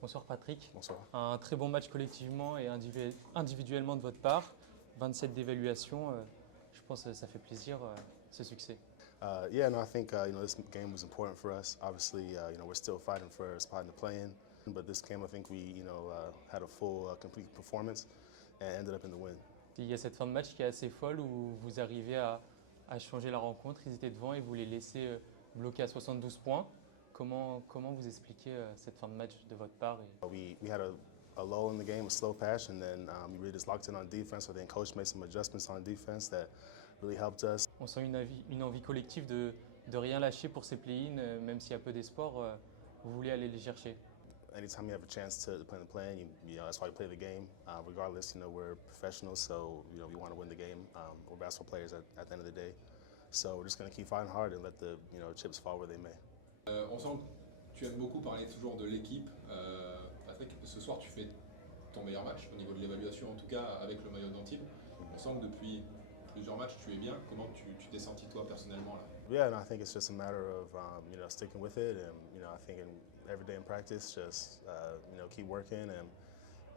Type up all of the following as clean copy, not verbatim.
Bonsoir Patrick. Bonsoir. Un très bon match collectivement et individuellement de votre part. 27 d'évaluation, je pense que ça fait plaisir ce succès. Yeah, no, I think this game was important for us. Obviously, we're still fighting for a spot in the play-in, but this game, I think we, had a full, complete performance and ended up in the win. Il y a cette fin de match qui est assez folle où vous arrivez à changer la rencontre. Ils étaient devant et vous les laissez bloqués à 72 points. Comment vous expliquez cette fin de match de votre part We had a lull in the game, a slow patch, and then we really just locked in on defense. So then coach made some adjustments on defense that really helped us. On sent une envie collective de rien lâcher pour ces play-in, même s'il y a peu d'espoir, vous voulez aller les chercher. Anytime you have a chance to play in the play-in, that's why you play the game. Regardless, we're professionals, so we want to win the game. We're basketball players at the end of the day, so we're just going to keep fighting hard and let the chips fall where they may. On sent que tu aimes beaucoup parler toujours de l'équipe. Patrick, ce soir tu fais ton meilleur match au niveau de l'évaluation, en tout cas avec le maillot d'Antibes. On sent que depuis plusieurs matchs tu es bien. Comment tu t'es senti toi personnellement là? Yeah, and I think it's just a matter of sticking with it, and I think every day in practice, just keep working, and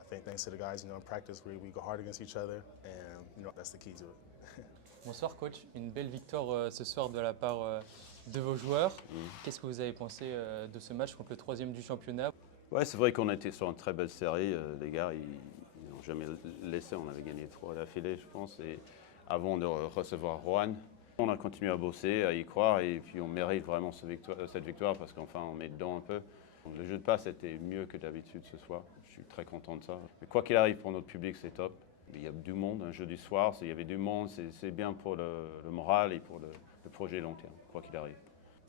I think thanks to the guys, in practice we go hard against each other, and that's the key to it. Bonsoir coach, une belle victoire ce soir de la part de vos joueurs. Qu'est-ce que vous avez pensé de ce match contre le troisième du championnat? Ouais, c'est vrai qu'on était sur une très belle série. Les gars, ils n'ont jamais laissé. On avait gagné 3 d'affilée, je pense, et avant de recevoir Roanne. On a continué à bosser, à y croire, et puis on mérite vraiment cette victoire parce qu'enfin on met dedans un peu. Donc, le jeu de passe était mieux que d'habitude ce soir. Je suis très content de ça. Mais quoi qu'il arrive pour notre public, c'est top. Il y a du monde, un jeudi soir, il y avait du monde, c'est bien pour le moral et pour le projet long terme, quoi qu'il arrive.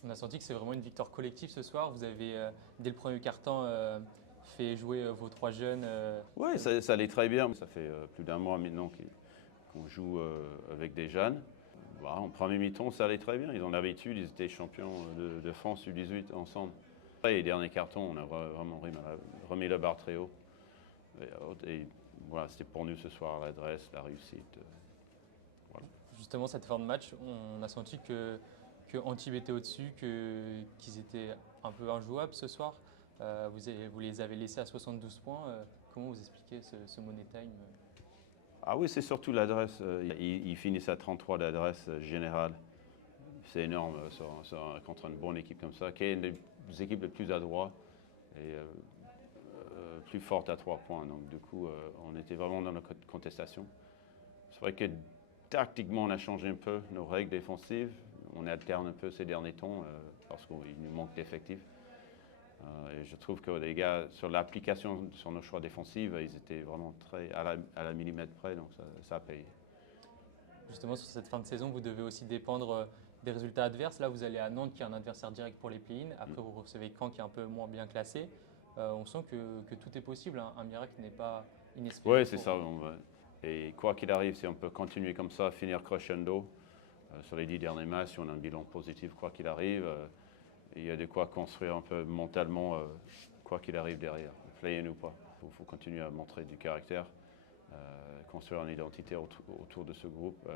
On a senti que c'est vraiment une victoire collective ce soir. Vous avez, dès le premier quart-temps, fait jouer vos 3 jeunes. Oui, ça allait très bien. Ça fait plus d'un mois maintenant qu'on joue avec des jeunes. Bah, en premier mi-temps, ça allait très bien. Ils ont l'habitude, ils étaient champions de France U18 ensemble. Et les derniers cartons, on a vraiment remis la barre très haut. Et voilà, c'était pour nous ce soir l'adresse, la réussite. Voilà. Justement, cette fin de match, on a senti que Antibes était au-dessus, qu'ils étaient un peu injouables ce soir. Vous les avez laissés à 72 points. Comment vous expliquez ce money time? Ah oui, c'est surtout l'adresse. Ils finissent à 33 d'adresse générale. C'est énorme contre une bonne équipe comme ça, qui est une des équipes les plus adroites et plus forte à 3 points. Donc du coup, on était vraiment dans la contestation. C'est vrai que tactiquement, on a changé un peu nos règles défensives. On alterne un peu ces derniers temps parce qu'il nous manque d'effectifs. Et je trouve que les gars, sur l'application, sur nos choix défensifs, ils étaient vraiment très à la millimètre près, donc ça a payé. Justement, sur cette fin de saison, vous devez aussi dépendre des résultats adverses. Là, vous allez à Nantes, qui est un adversaire direct pour les play-in. Après, vous recevez Caen, qui est un peu moins bien classé. On sent que tout est possible. Hein. Un miracle n'est pas inespéré. Oui, c'est ça. Et quoi qu'il arrive, si on peut continuer comme ça, finir crescendo sur les 10 derniers matchs, si on a un bilan positif, quoi qu'il arrive, il y a de quoi construire un peu mentalement, quoi qu'il arrive derrière, play-in ou pas. Il faut continuer à montrer du caractère, construire une identité autour de ce groupe.